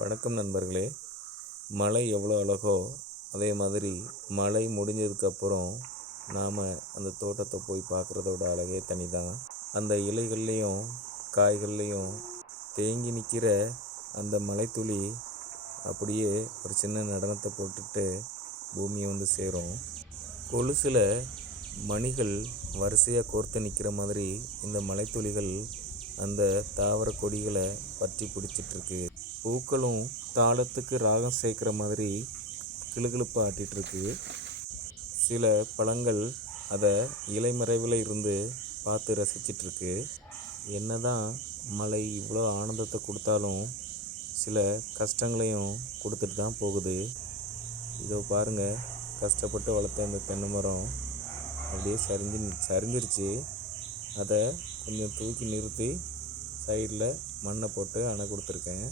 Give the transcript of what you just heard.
வணக்கம் நண்பர்களே. மழை எவ்வளோ அழகோ அதே மாதிரி மழை முடிஞ்சதுக்கப்புறம் நாம் அந்த தோட்டத்தை போய் பார்க்குறதோட அழகே தனி தான். அந்த இலைகள்லேயும் காய்கள்லேயும் தேங்கி நிற்கிற அந்த மலைத்துளி அப்படியே ஒரு சின்ன நடனத்தை போட்டுட்டு பூமியை வந்து சேரும். கொலுசில் மணிகள் வரிசையாக கோர்த்து நிற்கிற மாதிரி இந்த மலைத்துளிகள் அந்த தாவர கொடிகளை பற்றி பிடிச்சிட்ருக்கு பூக்களும் தாளத்துக்கு ராகம் சேர்க்குற மாதிரி கிளுகிளுப்பு ஆட்டிகிட்ருக்கு சில பழங்கள் அதை இலைமறைவில் இருந்து பார்த்து ரசிச்சிட்ருக்கு என்ன தான் மழை இவ்வளோ ஆனந்தத்தை கொடுத்தாலும் சில கஷ்டங்களையும் கொடுத்துட்டு தான் போகுது. இதோ பாருங்கள் கஷ்டப்பட்டு வளர்த்த இந்த தென்னை மரம். அப்படியே சரிஞ்சு சரிஞ்சிருச்சு. அதை கொஞ்சம் தூக்கி நிறுத்தி சைடில் மண்ணை போட்டு அணை கொடுத்துருக்கேன்.